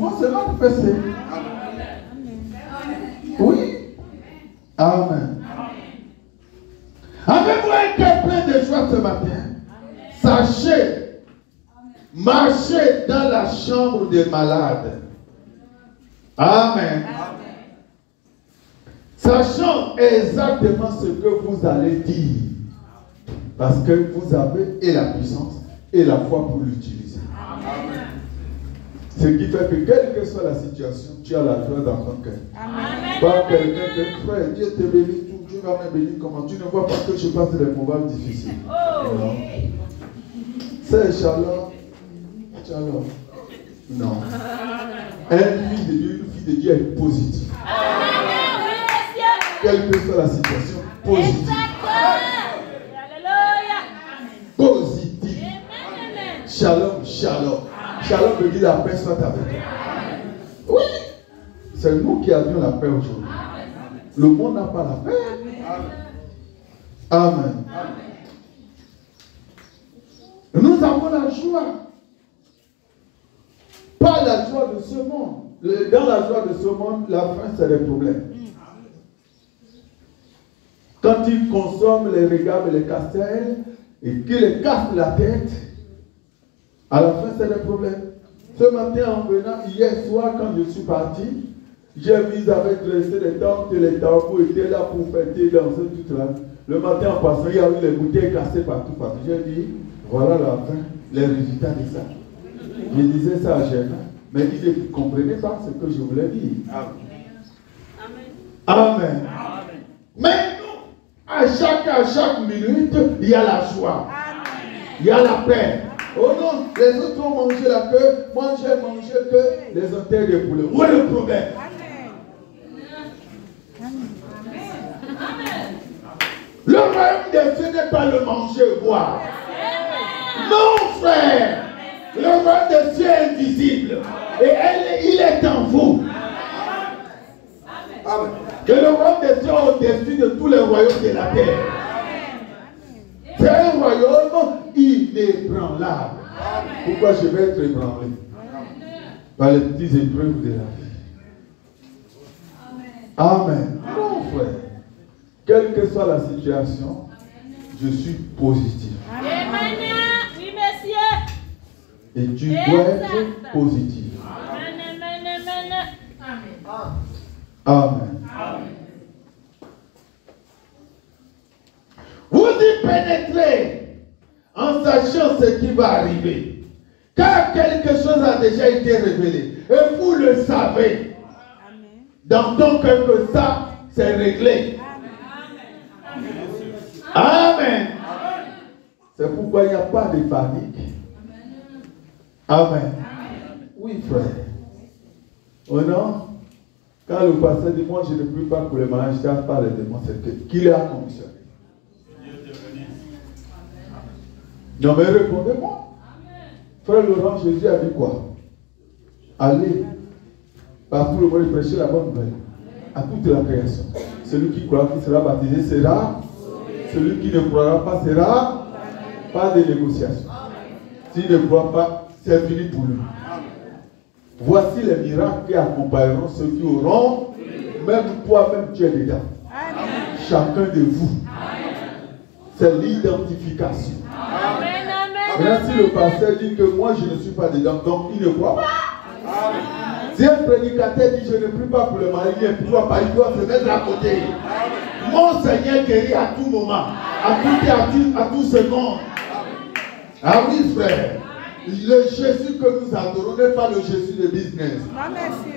vont se manifester. Oui. Amen. Avez-vous un cœur plein de joie ce matin? Sachez, marchez dans la chambre des malades. Amen. Sachant exactement ce que vous allez dire. Parce que vous avez et la puissance et la foi pour l'utiliser. Ce qui fait que quelle que soit la situation, tu as la joie dans ton cœur. Pas quelqu'un que frère, Dieu te bénit, Dieu va me bénir comment? Tu ne vois pas que je passe des moments difficiles. Non. C'est shalom. Shalom. Non. Un fils de Dieu, une fille de Dieu est positive. Quelle que soit la situation, positive. Positive. Shalom, shalom. Shalom veut dire la paix soit avec toi. Oui. C'est nous qui avions la paix aujourd'hui. Le monde n'a pas la paix. Amen. Nous avons la joie. Pas la joie de ce monde. Dans la joie de ce monde, la fin, c'est les problèmes. Quand ils consomment les regards et les castels et qu'ils les cassent la tête, à la fin, c'est les problèmes. Ce matin, en venant, hier soir, quand je suis parti, j'ai vu avec dressé les tantes et les tambours étaient là pour fêter, danser toute la nuit. Le matin, en passant, il y a eu les bouteilles cassées partout. J'ai dit, voilà la fin, les résultats de ça. Je disais ça à Germain, mais il ne comprenait pas ce que je voulais dire. Amen. Amen. Mais nous, à chaque minute, il y a la joie. Il y a la paix. Oh non, les autres ont mangé la queue, moi j'ai mangé que les enterres de poulet. Où est le problème? Le royaume de Dieu n'est pas le manger et boire. Non, frère. Le royaume de Dieu est invisible. Et il est en vous. Amen. Que le royaume de Dieu est au-dessus de tous les royaumes de la terre. C'est un royaume inébranlable. Pourquoi je vais être ébranlé? Par les petites épreuves de la vie. Amen. Non, frère. Quelle que soit la situation, je suis positif. Amen. Oui, monsieur. Et tu dois être positif. Amen. Vous y pénétrez en sachant ce qui va arriver. Car quelque chose a déjà été révélé. Et vous le savez. Dans ton cœur que ça, c'est réglé. Amen. C'est pourquoi il n'y a pas de panique. Amen. Oui, frère. Oh non? Quand le pasteur dit, moi je ne prie pas pour les malades, je ne casse pas les démons, c'est qu'il est commissionné. Non mais répondez-moi. Frère Laurent, Jésus a dit quoi? Allez, partout le monde prêcher la bonne nouvelle à toute la création. Celui qui croira qu'il sera baptisé sera. Celui qui ne croira pas sera. Pas de négociation. S'il ne croit pas, c'est fini pour lui. Voici les miracles qui accompagneront ceux qui auront. Même toi-même, tu es dedans. Chacun de vous. C'est l'identification. Maintenant, si le pasteur dit que moi je ne suis pas dedans, donc il ne croit pas. Si un prédicateur dit je ne prie pas pour le mari, il ne croit pas, il doit se mettre à côté. Mon Seigneur guérit à tout moment, à tout seconde. Ah oui, frère. Le Jésus que nous adorons n'est pas le Jésus de business.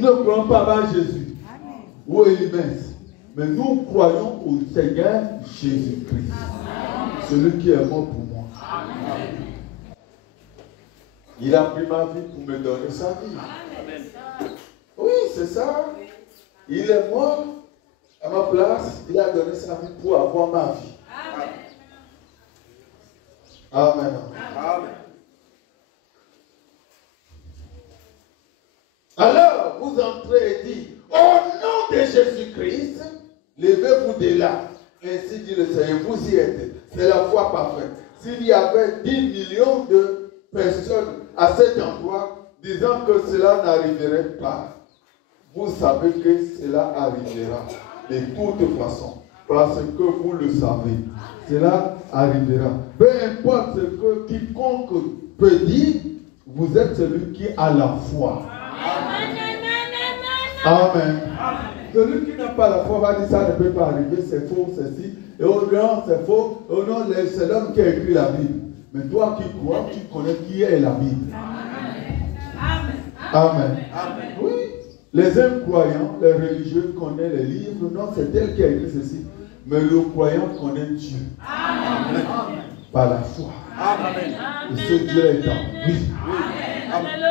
Nous ne croyons pas à Jésus. Ou Élimès. Mais nous croyons au Seigneur Jésus-Christ. Celui qui est mort pour moi. Il a pris ma vie pour me donner sa vie. Oui, c'est ça. Il est mort à ma place. Il a donné sa vie pour avoir ma vie. Amen. Amen. Alors, vous entrez et dites, au nom de Jésus-Christ, levez-vous de là. Ainsi dit le Seigneur, vous y êtes. C'est la foi parfaite. S'il y avait 10 millions de personnes à cet endroit, disant que cela n'arriverait pas, vous savez que cela arrivera de toute façon, parce que vous le savez. Cela arrivera. Peu importe ce que quiconque peut dire, vous êtes celui qui a la foi. Amen. Celui qui n'a pas la foi va dire ça ne peut pas arriver, c'est faux, c'est ci. Et au non, c'est faux. Au non, c'est l'homme qui a écrit la Bible. Mais toi qui crois, tu connais qui est la Bible. Amen. Amen. Oui. Les incroyants, les religieux connaissent les livres. Non, c'est elle qui a écrit ceci. Mais le croyant connaît Dieu. Amen. Par la foi. Amen. Et ce Dieu est en lui.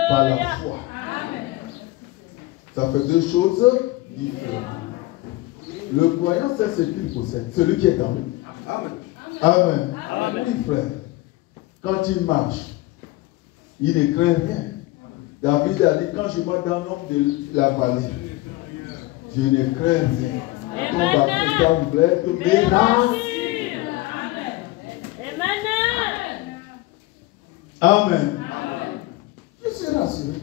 Par la foi. Ça fait deux choses différentes. Le croyant, c'est ce qu'il possède. Celui qui est en lui. Amen. Amen. Amen. Oui, frère. Quand il marche, il ne craint rien. David a dit, quand je vois dans l'homme de la vallée, je ne crains rien. Ton baptême blesse, mais Amen. Je suis rassuré.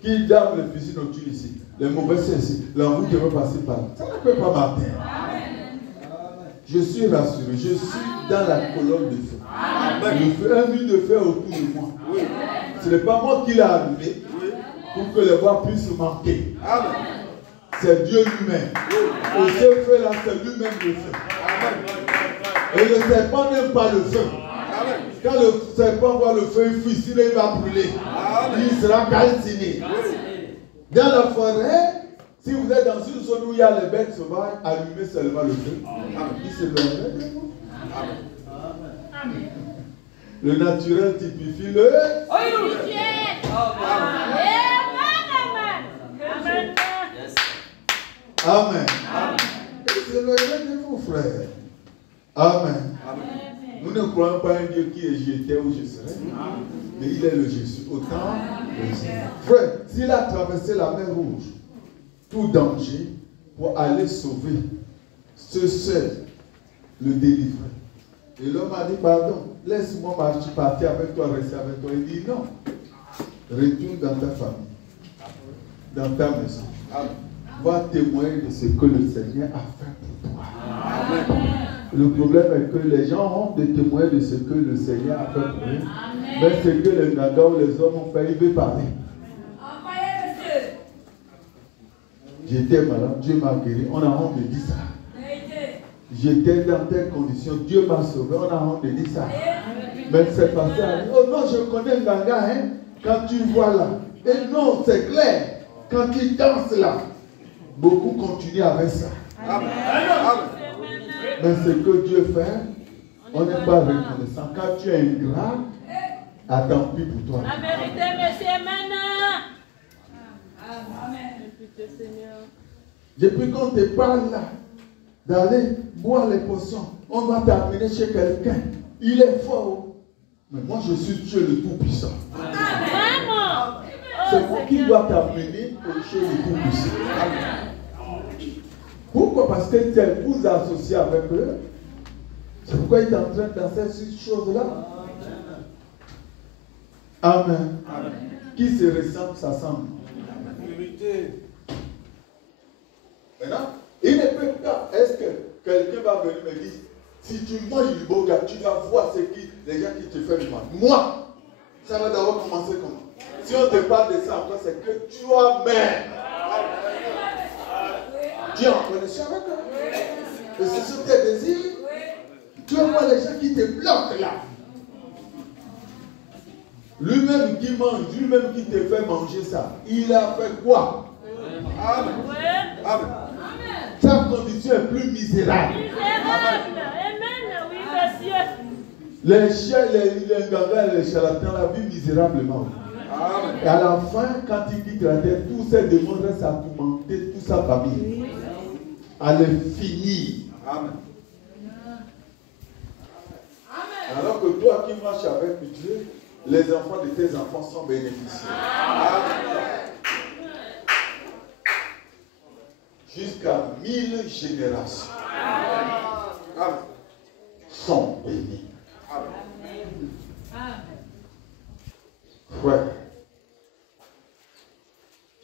Qu'il dame le fusil nocturne ici, les mauvais c'est ici, la route qui va passer par là. Ça ne peut pas m'atteindre. Je suis rassuré. Je suis dans la colonne de feu. Le feu, un mur de feu autour de moi. Ce n'est pas moi qui l'ai allumé pour que les voix puissent manquer. C'est Dieu lui-même. Et ce feu-là, c'est lui-même le feu. Et le serpent n'aime pas le feu. Quand le serpent voit le feu, il fuit, il va brûler. Il sera calciné. Dans la forêt, si vous êtes dans une zone où il y a les bêtes sauvages, allumez seulement le feu. Il se lèverait de vous. Le naturel typifie le Amen. Il se lèverait de vous, frère. Amen. Nous ne croyons pas un Dieu qui est j'étais ou je serai, mais il est le Jésus. Autant le Jésus. Frère, s'il a traversé la mer Rouge, tout danger pour aller sauver ce seul, le délivrer. Et l'homme a dit, pardon, laisse-moi partir avec toi, rester avec toi. Il dit non, retourne dans ta famille, dans ta maison. Va témoigner de ce que le Seigneur a fait pour toi. Amen. Le problème est que les gens ont honte de témoigner de ce que le Seigneur a fait pour eux. Mais ce que les nagas ou les hommes ont fait, ils veulent parler. J'étais malade, Dieu m'a guéri. On a honte de dire ça. J'étais dans telle condition, Dieu m'a sauvé. On a honte de dire ça. Mais c'est passé à dire, oh non, je connais Nganga, hein, quand tu vois là. Et non, c'est clair. Quand il danse là, beaucoup continuent avec ça. Amen. Mais ce que Dieu fait, on n'est pas reconnaissant. Quand tu es ingrat, attends plus pour toi. La vérité, monsieur Mana. Amen. Depuis qu'on te parle là, d'aller boire les potions, on va t'amener chez quelqu'un. Il est fort. Mais moi, je suis Dieu le Tout-Puissant. C'est moi qui dois t'amener chez le Tout-Puissant. Pourquoi? Parce que tu vous associé avec eux. C'est pourquoi il est en train de danser ces choses-là. Amen. Amen. Qui se ressemble, s'assemble. Maintenant, il ne peut pas. Est-ce que quelqu'un va venir me dire, si tu manges du boga, tu vas voir les gens qui te font du mal. Moi, ça va d'abord commencer comment? Si on te parle de ça encore, c'est que toi-même, tu es en connexion avec eux. Et c'est sur tes désirs. Tu vas voir les gens qui te bloquent là. Lui-même qui mange, lui-même qui te fait manger ça, il a fait quoi? Amen. Amen. Sa condition est plus misérable. Amen. Oui, monsieur. Les chiens, les gangans, les charlatans la vivent misérablement. Amen. Et à la fin, quand il quitte la terre, tous ces démons restent à tourmenter toute sa famille. À le finir. Amen. Alors que toi qui marches avec Dieu, les enfants de tes enfants sont bénéficiaires. Amen. Jusqu'à 1000 générations. Amen. Sont bénis. Amen. Frère,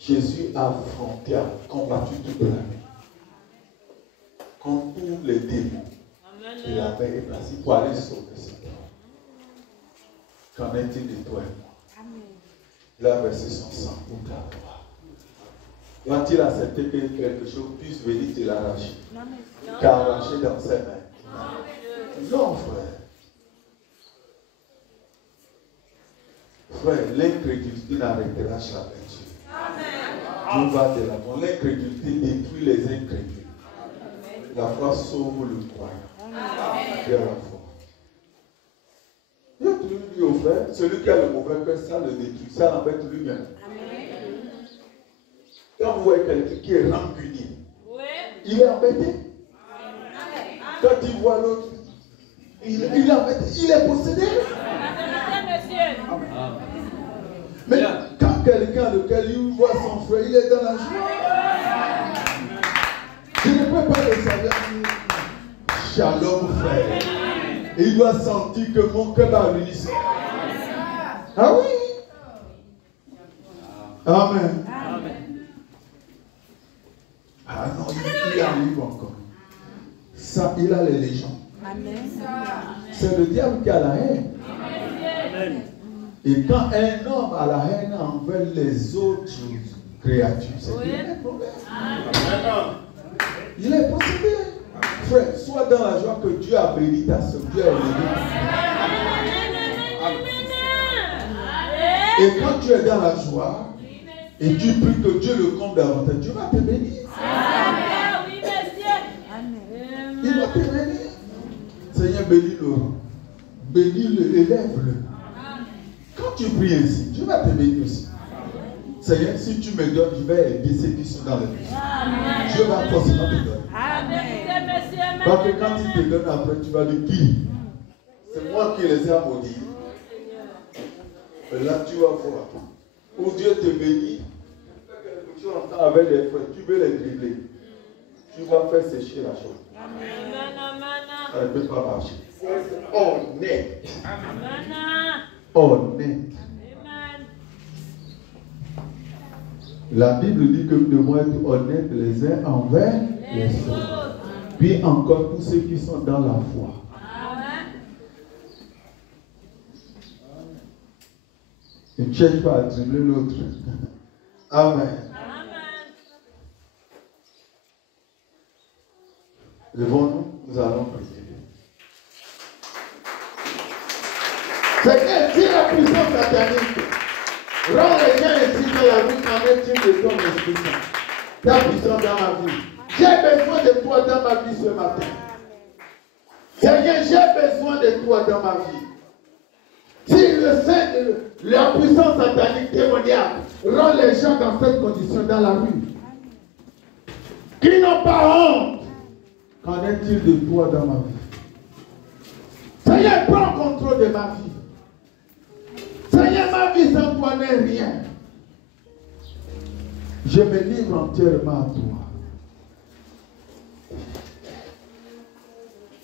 Jésus a affronté, a combattu toute la nuit. Quand tous les démons il avait placé pour aller sauver cet homme. Qu'en est-il de toi et moi? Il a versé son sang pour ta gloire. Doit-il accepter que quelque chose puisse venir te l'arracher? Qu'arracher dans ses mains? Non, frère. Frère, l'incrédulité n'arrêtera jamais Dieu. Dieu va de l'avant. L'incrédulité détruit les incrédules. La foi sauve le croyant. Dieu a la foi. Il a toujours dit au frère, celui qui a le mauvais cœur, ça le détruit, ça l'embête lui-même. Quand vous voyez quelqu'un qui est rancunier, il est embêté. Quand il voit l'autre, il est embêté, il est possédé. Mais quand quelqu'un lequel il voit son frère, il est dans la joie. Je ne peux pas le savoir. Shalom, frère. Et il doit sentir que mon cœur va l'unissant. Ah oui. Amen. Ah non, il arrive encore. Ça, il a les légendes. C'est le diable qui a la haine. Et quand un homme a la haine envers les autres créatures, c'est qu'il y a un problème. Il est possédé. Frère, sois dans la joie que Dieu a béni ta soeur. Dieu a béni. Et quand tu es dans la joie, et tu pries que Dieu le comble davantage, Dieu va te bénir. Il va te bénir. Seigneur, bénis Laurent. Bénis-le, élève-le. Quand tu pries ainsi, Dieu va te bénir aussi. Seigneur, si tu me donnes, je vais aider ceux qui sont dans les besoins. Dieu va forcément te donner. Parce que quand il te donne après, tu vas dire qui? C'est moi qui les ai maudits. Et là, tu vas voir. Où Dieu te bénit, tu entends avec les frères, tu veux les dribbler. Tu vas faire sécher la chose. Ça ne peut pas marcher. Honnête. Honnête. La Bible dit que nous devons être honnêtes les uns envers les autres. Puis encore tous ceux qui sont dans la foi. Ne cherche pas à dribbler l'autre. Amen. Levons-nous, nous allons prier. Seigneur, si la puissance satanique rend les gens ici dans la vie, en est-il de ton esprit saint? Ta puissance dans ma vie. J'ai besoin de toi dans ma vie ce matin. Seigneur, j'ai besoin de toi dans ma vie. Si la puissance satanique démoniaque rend les gens dans cette condition dans la rue, qui n'ont pas honte, qu'en est-il de toi dans ma vie? Seigneur, prends contrôle de ma vie. Seigneur, ma vie sans toi n'est rien. Je me livre entièrement à toi.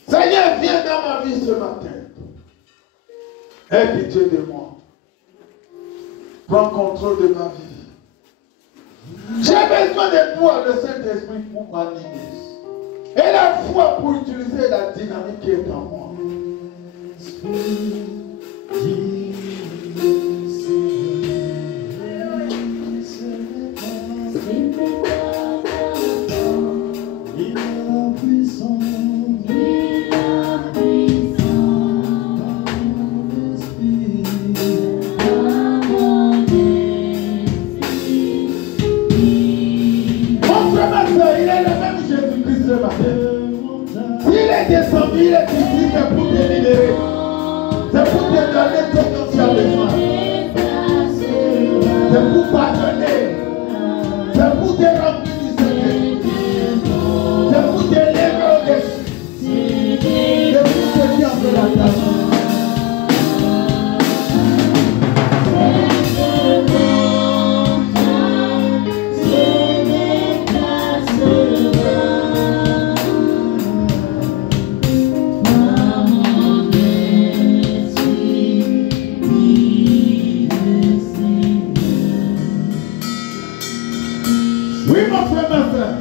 Seigneur, viens dans ma vie ce matin. Aie pitié de moi. Prends contrôle de ma vie. J'ai besoin de toi, le Saint-Esprit, pour m'animer. Et la foi pour utiliser la dynamique qui est en moi. Descendu, il est ici, c'est pour te libérer. C'est pour te donner ce dont tu as besoin. C'est pour pardonner. C'est pour te remplir du Saint-Esprit. C'est pour te lever au-dessus. C'est pour te dire de la tâche. Oui, mon frère, ma soeur.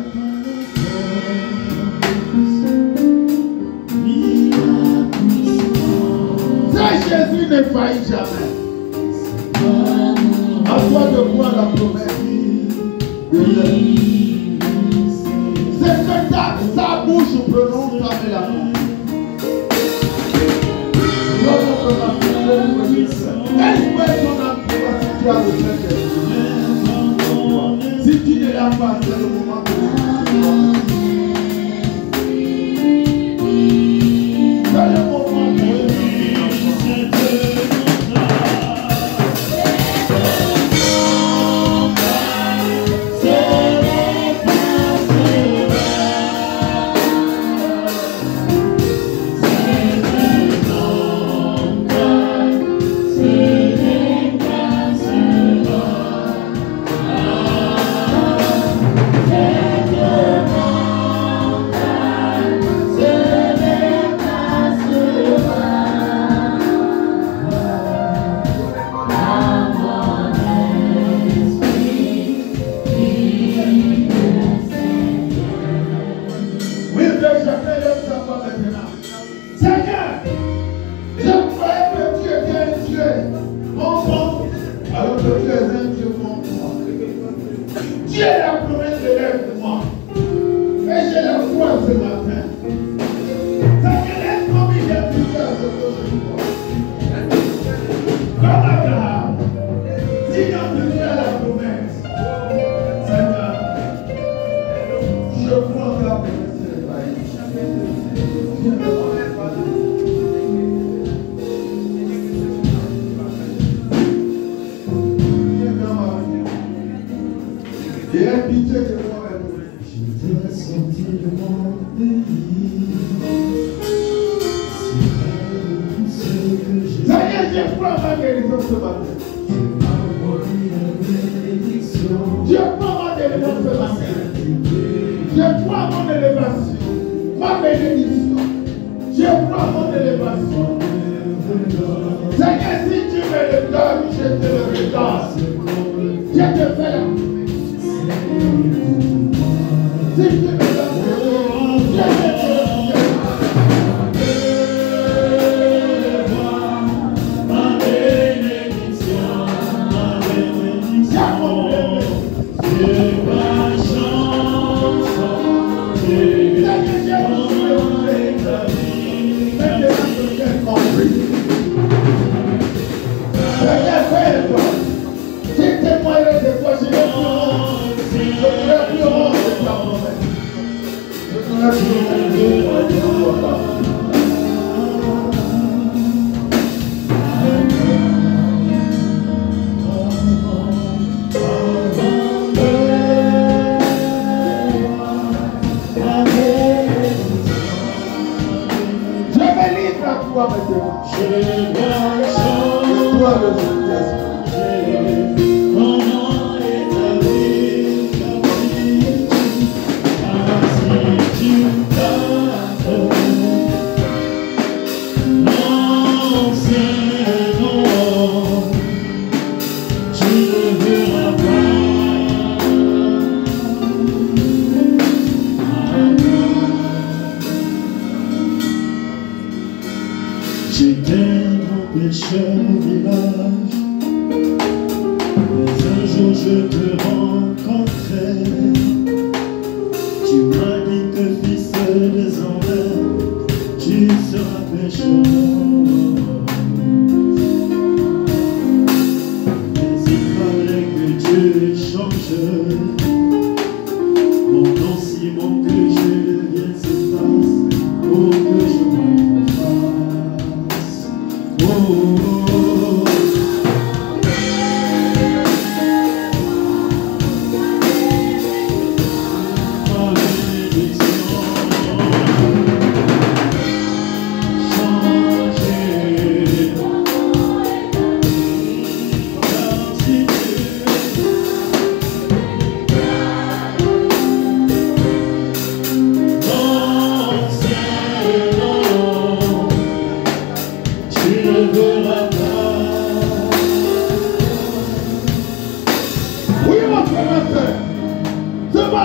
Ça, Jésus ne faillit jamais. À toi de voir la promesse de Dieu. C'est que sa bouche prononce avec la main. Espère ton emploi si tu as le Saint-Esprit. Si tu ne l'as pas, c'est le moment de c'est le moment de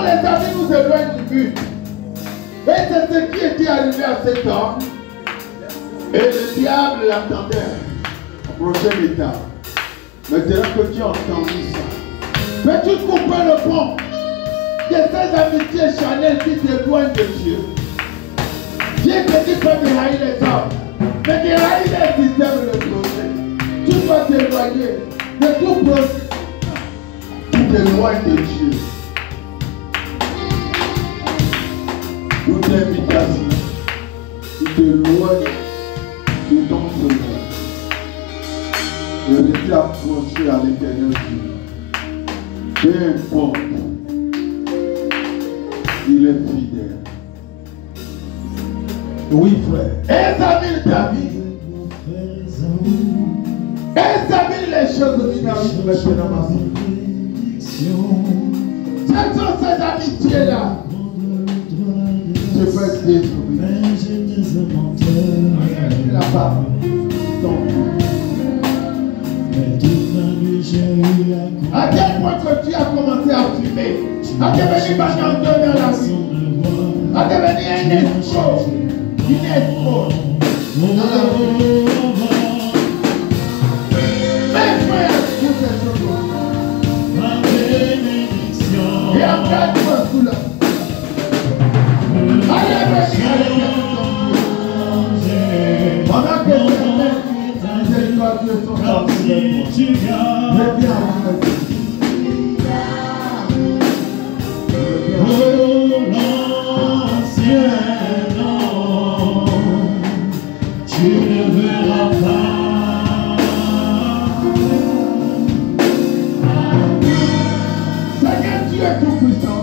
les amis nous éloignent du but. Et c'est ce qui était arrivé à cet homme. Et le diable l'attendait. Prochaine étape. Maintenant que tu as entendu ça, mais tu comprends le fond de ces amitiés charnelles qui t'éloignent de Dieu. Dieu te dit pas de haïr les hommes, mais de haïr les systèmes et le projet. Tu dois t'éloigner de tout projet qui t'éloigne de Dieu. Toute invitation qui t'éloigne de ton Seigneur. Et rester accroché à l'Éternel Dieu. Peu importe, il est fidèle. Oui, frère. Examine ta vie. Examine les choses dynamiques maintenant, ma soeur. Quelles sont ces amitiés-là? Je peux être détruit. La femme. À quel point que tu as commencé à fumer, à devenir bacchanteur dans la vie, à devenir un escroc, une escroc dans la vie. Mes frères, vous êtes heureux. Et après, tu vas sous la. Allez, venez, allez, pendant que miséricordieux sont sortis de toi. Reviens à la vie. Tu ne verras pas. Seigneur, tu es tout puissant.